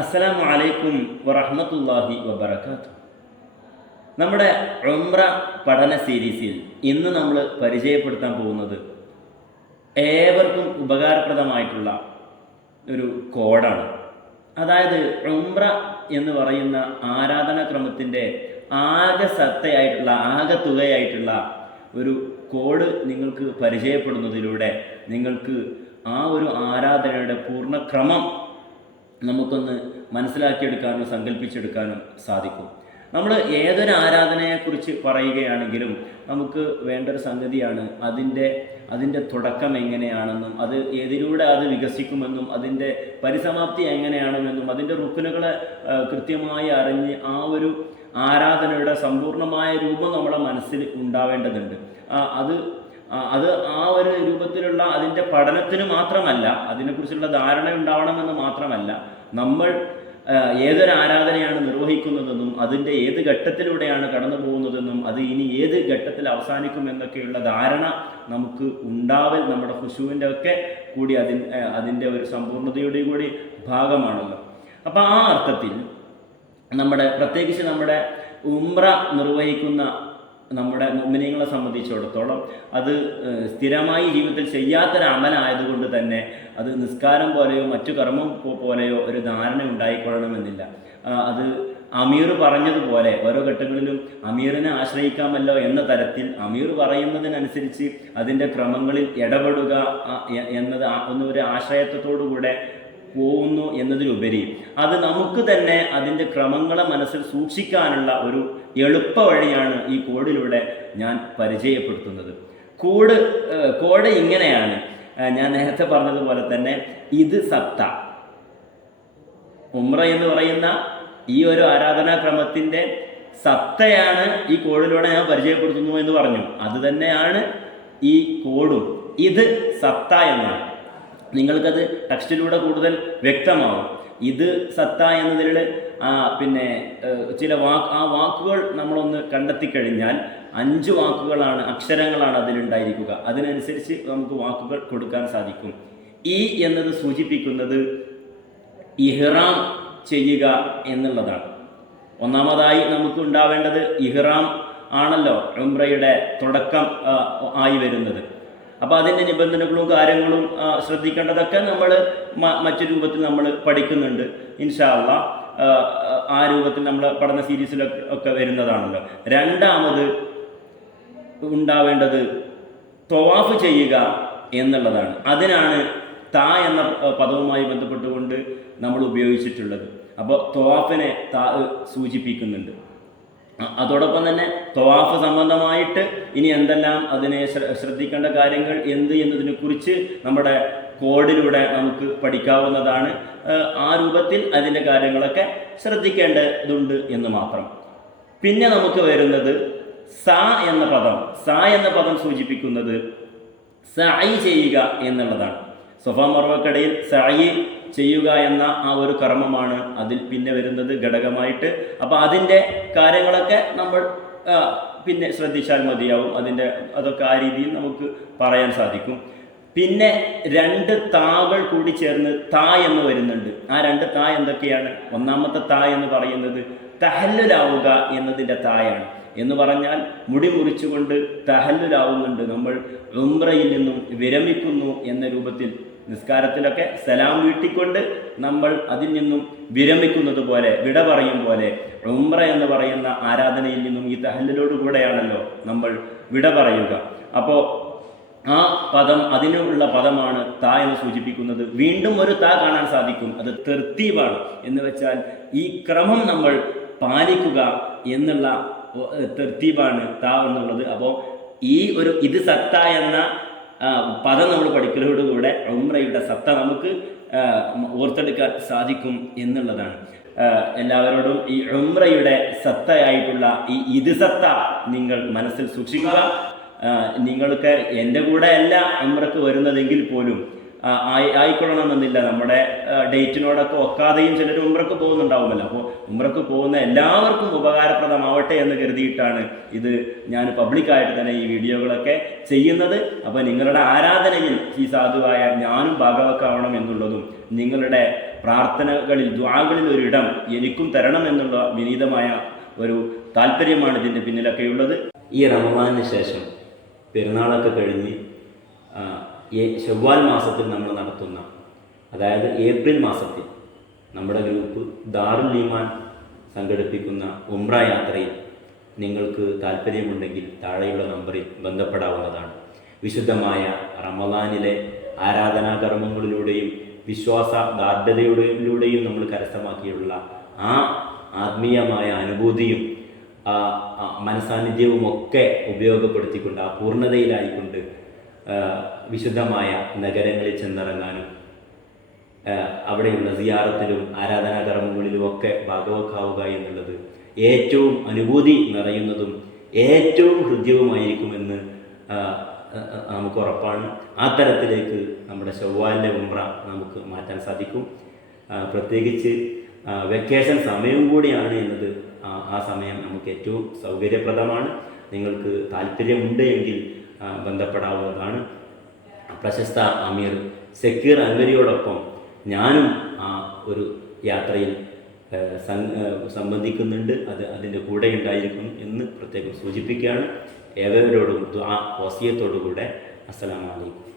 അസ്സലാമു അലൈക്കും വറഹ്മത്തുള്ളാഹി വബറകാതുഹു. നമ്മുടെ ഉംറ പഠന സീരീസിൽ ഇന്ന് നമ്മൾ പരിചയപ്പെടുത്താൻ പോകുന്നത് ഏവർക്കും ഉപകാരപ്രദമായിട്ടുള്ള ഒരു കോഡാണ്. അതായത് ഉംറ എന്ന് പറയുന്ന ആരാധനാക്രമത്തിൻ്റെ ആകെ സത്തയായിട്ടുള്ള ആകെ തുകയായിട്ടുള്ള ഒരു കോഡ് നിങ്ങൾക്ക് പരിചയപ്പെടുന്നതിലൂടെ നിങ്ങൾക്ക് ആ ഒരു ആരാധനയുടെ പൂർണ്ണക്രമം നമുക്കൊന്ന് മനസ്സിലാക്കിയെടുക്കാനും സങ്കല്പിച്ചെടുക്കാനും സാധിക്കും. നമ്മൾ ഏതൊരു ആരാധനയെക്കുറിച്ച് പറയുകയാണെങ്കിലും നമുക്ക് വേണ്ട ഒരു സംഗതിയാണ് അതിൻ്റെ തുടക്കം എങ്ങനെയാണെന്നും അത് ഏതിലൂടെ അത് വികസിക്കുമെന്നും അതിൻ്റെ പരിസമാപ്തി എങ്ങനെയാണെന്നും അതിൻ്റെ റുക്കുനുകളെ കൃത്യമായി അറിഞ്ഞ് ആ ഒരു ആരാധനയുടെ സമ്പൂർണ്ണമായ രൂപം നമ്മുടെ മനസ്സിൽ ഉണ്ടാവേണ്ടതുണ്ട്. അത് അത് ആ ഒരു രൂപത്തിലുള്ള അതിൻ്റെ പഠനത്തിന് മാത്രമല്ല, അതിനെക്കുറിച്ചുള്ള ധാരണ ഉണ്ടാവണമെന്ന് മാത്രമല്ല, നമ്മൾ ഏതൊരു ആരാധനയാണ് നിർവഹിക്കുന്നതെന്നും അതിൻ്റെ ഏത് ഘട്ടത്തിലൂടെയാണ് കടന്നു പോകുന്നതെന്നും അത് ഇനി ഏത് ഘട്ടത്തിൽ അവസാനിക്കുമെന്നൊക്കെയുള്ള ധാരണ നമുക്ക് ഉണ്ടാവൽ നമ്മുടെ ഖുശൂവിൻ്റെ ഒക്കെ കൂടി അതിൻ്റെ ഒരു സമ്പൂർണ്ണതയുടെ കൂടി ഭാഗമാണല്ലോ. അപ്പോൾ ആ അർത്ഥത്തിൽ പ്രത്യേകിച്ച് നമ്മുടെ ഉംറ നിർവഹിക്കുന്ന നമ്മുടെ മുഅ്മിനീങ്ങളെ സംബന്ധിച്ചിടത്തോളം അത് സ്ഥിരമായി ജീവിതത്തിൽ ചെയ്യാത്തൊരു അമലായതുകൊണ്ട് തന്നെ അത് നിസ്കാരം പോലെയോ മറ്റു കർമ്മം പോലെയോ ഒരു ധാരണ ഉണ്ടായിക്കൊള്ളണമെന്നില്ല. അത് അമീർ പറഞ്ഞതുപോലെ ഓരോ ഘട്ടങ്ങളിലും അമീറിനെ ആശ്രയിക്കാമല്ലോ എന്ന തരത്തിൽ അമീർ പറയുന്നതിനനുസരിച്ച് അതിൻ്റെ ക്രമങ്ങളിൽ ഇടപെടുക എന്നത് ഒരു ആശ്രയത്വത്തോടുകൂടെ പോകുന്നു എന്നതിലുപരി അത് നമുക്ക് തന്നെ അതിൻ്റെ ക്രമങ്ങളെ മനസ്സിൽ സൂക്ഷിക്കാനുള്ള ഒരു എളുപ്പ വഴിയാണ് ഈ കോഡിലൂടെ ഞാൻ പരിചയപ്പെടുത്തുന്നത്. കോഡ് ഇങ്ങനെയാണ്. ഞാൻ നേരത്തെ പറഞ്ഞതുപോലെ തന്നെ ഇത് സത്ത. ഉംറ എന്ന് പറയുന്ന ഈ ഒരു ആരാധനാക്രമത്തിൻ്റെ സത്തയാണ് ഈ കോഡിലൂടെ ഞാൻ പരിചയപ്പെടുത്തുന്നു എന്ന് പറഞ്ഞു. അത് തന്നെയാണ് ഈ കോഡും. ഇത് സത്ത എന്നാണ്. നിങ്ങൾക്കത് ടെക്സ്റ്റിലൂടെ കൂടുതൽ വ്യക്തമാവും. ഇത് സത്ത എന്നതിൽ പിന്നെ ചില വാക്കുകൾ നമ്മളൊന്ന് കണ്ടെത്തിക്കഴിഞ്ഞാൽ 5 വാക്കുകളാണ്, അക്ഷരങ്ങളാണ് അതിലുണ്ടായിരിക്കുക. അതിനനുസരിച്ച് നമുക്ക് വാക്കുകൾ കൊടുക്കാൻ സാധിക്കും. ഈ എന്നത് സൂചിപ്പിക്കുന്നത് ഇഹ്റാം ചെയ്യുക എന്നുള്ളതാണ്. ഒന്നാമതായി നമുക്ക് ഉണ്ടാവേണ്ടത് ഇഹ്റാം ആണല്ലോ ഉംറയുടെ തുടക്കം ആയി വരുന്നത്. അപ്പോൾ അതിൻ്റെ നിബന്ധനകളും കാര്യങ്ങളും ശ്രദ്ധിക്കേണ്ടതൊക്കെ നമ്മൾ മറ്റു രൂപത്തിൽ നമ്മൾ പഠിക്കുന്നുണ്ട്. ഇൻഷാ അല്ലാഹ് ആ രൂപത്തിൽ നമ്മൾ പഠന സീരീസിലൊക്കെ വരുന്നതാണല്ലോ. രണ്ടാമത് ഉണ്ടാവേണ്ടത് ത്വവാഫ് ചെയ്യുക എന്നുള്ളതാണ്. അതിനാണ് താ എന്ന പദവുമായി ബന്ധപ്പെട്ടുകൊണ്ട് നമ്മൾ ഉപയോഗിച്ചിട്ടുള്ളത്. അപ്പോൾ ത്വവാഫിനെ താ സൂചിപ്പിക്കുന്നുണ്ട്. അതോടൊപ്പം തന്നെ ത്വവാഫ് സംബന്ധമായിട്ട് ഇനി എന്തെല്ലാം അതിനെ ശ്രദ്ധിക്കേണ്ട കാര്യങ്ങൾ എന്നതിനെക്കുറിച്ച് നമ്മുടെ കോഡിലൂടെ നമുക്ക് പഠിക്കാവുന്നതാണ്. ആ രൂപത്തിൽ അതിൻ്റെ കാര്യങ്ങളൊക്കെ ശ്രദ്ധിക്കേണ്ടതുണ്ട് എന്ന് മാത്രം. പിന്നെ നമുക്ക് വരുന്നത് സ എന്ന പദം സൂചിപ്പിക്കുന്നത് സഅയ് ചെയ്യുക എന്നുള്ളതാണ്. സഫാ മർവക്കടയിൽ സഅയ് ചെയ്യുക എന്ന ആ ഒരു കർമ്മമാണ് അതിൽ പിന്നെ വരുന്നത് ഘടകമായിട്ട്. അപ്പോൾ അതിൻ്റെ കാര്യങ്ങളൊക്കെ നമ്മൾ പിന്നെ ശ്രദ്ധിച്ചാൽ മതിയാവും. അതൊക്കെ ആ രീതിയിൽ നമുക്ക് പറയാൻ സാധിക്കും. പിന്നെ 2 താകൾ കൂടി ചേർന്ന് താ എന്ന് വരുന്നുണ്ട്. ആ 2 താ എന്തൊക്കെയാണ്? ഒന്നാമത്തെ താ എന്ന് പറയുന്നത് തഹല്ലുലാവുക എന്നതിൻ്റെ തായാണ്. എന്ന് പറഞ്ഞാൽ മുടി മുറിച്ചുകൊണ്ട് തഹല്ലുലാവുന്നുണ്ട്, നമ്മൾ ഉംറയിൽ നിന്നും വിരമിക്കുന്നു എന്ന രൂപത്തിൽ. നിസ്കാരത്തിലൊക്കെ സലാം വീട്ടിക്കൊണ്ട് നമ്മൾ അതിൽ നിന്നും വിരമിക്കുന്നത് പോലെ, വിട പറയും പോലെ ഉംറ എന്ന് പറയുന്ന ആരാധനയിൽ നിന്നും ഈ തഹല്ലുലോടുകൂടെയാണല്ലോ നമ്മൾ വിട പറയുക. അപ്പോൾ ആ പദം, അതിനുള്ള പദമാണ് താ എന്ന് സൂചിപ്പിക്കുന്നത്. വീണ്ടും ഒരു താ കാണാൻ സാധിക്കും. അത് തെർത്തീബാണ്. എന്ന് വെച്ചാൽ ഈ ക്രമം നമ്മൾ പാലിക്കുക എന്നുള്ള തെർത്തീബാണ് താ എന്നുള്ളത്. അപ്പോൾ ഈ ഒരു ഇത് സത്ത എന്ന പദം നമ്മൾ പഠിക്കലോടുകൂടെ ഉംറയുടെ സത്ത നമുക്ക് ഓർത്തെടുക്കാൻ സാധിക്കും എന്നുള്ളതാണ്. എല്ലാവരോടും ഈ ഉംറയുടെ സത്തയായിട്ടുള്ള ഈ ഇത് സത്ത നിങ്ങൾ മനസ്സിൽ സൂക്ഷിക്കുക. നിങ്ങൾക്ക് എൻ്റെ കൂടെ അല്ല ഉംറക്ക് വരുന്നതെങ്കിൽ പോലും ആയിക്കൊള്ളണമെന്നില്ല. നമ്മുടെ ഡേറ്റിനോടൊക്കെ ഒക്കാതെയും ചിലർ ഉംറക്ക് പോകുന്നുണ്ടാവുമല്ലോ. അപ്പോൾ ഉംറക്ക് പോകുന്ന എല്ലാവർക്കും ഉപകാരപ്രദമാവട്ടെ എന്ന് കരുതിയിട്ടാണ് ഇത് ഞാൻ പബ്ലിക്കായിട്ട് തന്നെ ഈ വീഡിയോകളൊക്കെ ചെയ്യുന്നത്. അപ്പോൾ നിങ്ങളുടെ ആരാധനയിൽ ഈ സാധുവായ ഞാനും ഭാഗവക്കാവണം എന്നുള്ളതും നിങ്ങളുടെ പ്രാർത്ഥനകളിൽ ദുആകളിൽ ഒരിടം എനിക്കും തരണം എന്നുള്ള വിനീതമായ ഒരു താല്പര്യമാണ് ഇതിൻ്റെ പിന്നിലൊക്കെയുള്ളത്. ഈ റമദാനിന് ശേഷം പെരുന്നാളൊക്കെ കഴിഞ്ഞ് ശവ്വാൽ മാസത്തിൽ നമ്മൾ നടത്തുന്ന, അതായത് ഏപ്രിൽ മാസത്തിൽ നമ്മുടെ ഗ്രൂപ്പ് ദാറുൽ ഈമാൻ സംഘടിപ്പിക്കുന്ന ഉംറ യാത്രയിൽ നിങ്ങൾക്ക് താല്പര്യമുണ്ടെങ്കിൽ താഴെയുള്ള നമ്പറിൽ ബന്ധപ്പെടാവുന്നതാണ്. വിശുദ്ധമായ റമദാനിലെ ആരാധനാകർമ്മങ്ങളിലൂടെയും വിശ്വാസ ഗാഢതയിലൂടെയും നമ്മൾ കരസ്ഥമാക്കിയുള്ള ആ ആത്മീയമായ അനുഭൂതിയും മനസാന്നിധ്യവും ഒക്കെ ഉപയോഗപ്പെടുത്തിക്കൊണ്ട് ആ പൂർണ്ണതയിലായിക്കൊണ്ട് വിശുദ്ധമായ നഗരങ്ങളിൽ ചെന്നിറങ്ങാനും അവിടെയുള്ള സിയാറത്തിലും ആരാധനാകർമ്മങ്ങളിലും ഒക്കെ ഭാഗവക്കാവുക എന്നുള്ളത് ഏറ്റവും അനുഭൂതി നിറയുന്നതും ഏറ്റവും ഹൃദ്യവുമായിരിക്കുമെന്ന് നമുക്ക് ഉറപ്പാണ്. ആ തരത്തിലേക്ക് നമ്മുടെ ശവ്വാലിലെ ഉംറ നമുക്ക് മാറ്റാൻ സാധിക്കും. പ്രത്യേകിച്ച് വെക്കേഷൻ സമയവും കൂടിയാണ് എന്നത് ആ സമയം നമുക്ക് ഏറ്റവും സൗകര്യപ്രദമാണ്. നിങ്ങൾക്ക് താല്പര്യമുണ്ട് എങ്കിൽ ബന്ധപ്പെടാവുന്നതാണ്. പ്രശസ്ത അമീർ സക്കീർ അൻവരിയോടൊപ്പം ഞാനും ആ ഒരു യാത്രയിൽ സംബന്ധിക്കുന്നുണ്ട്. അതിൻ്റെ കൂടെ ഉണ്ടായിരിക്കും എന്ന് പ്രത്യേകം സൂചിപ്പിക്കുകയാണ്. ഏവരോടും ദുആ വസിയത്തോടുകൂടെ അസ്സലാമു അലൈക്കും.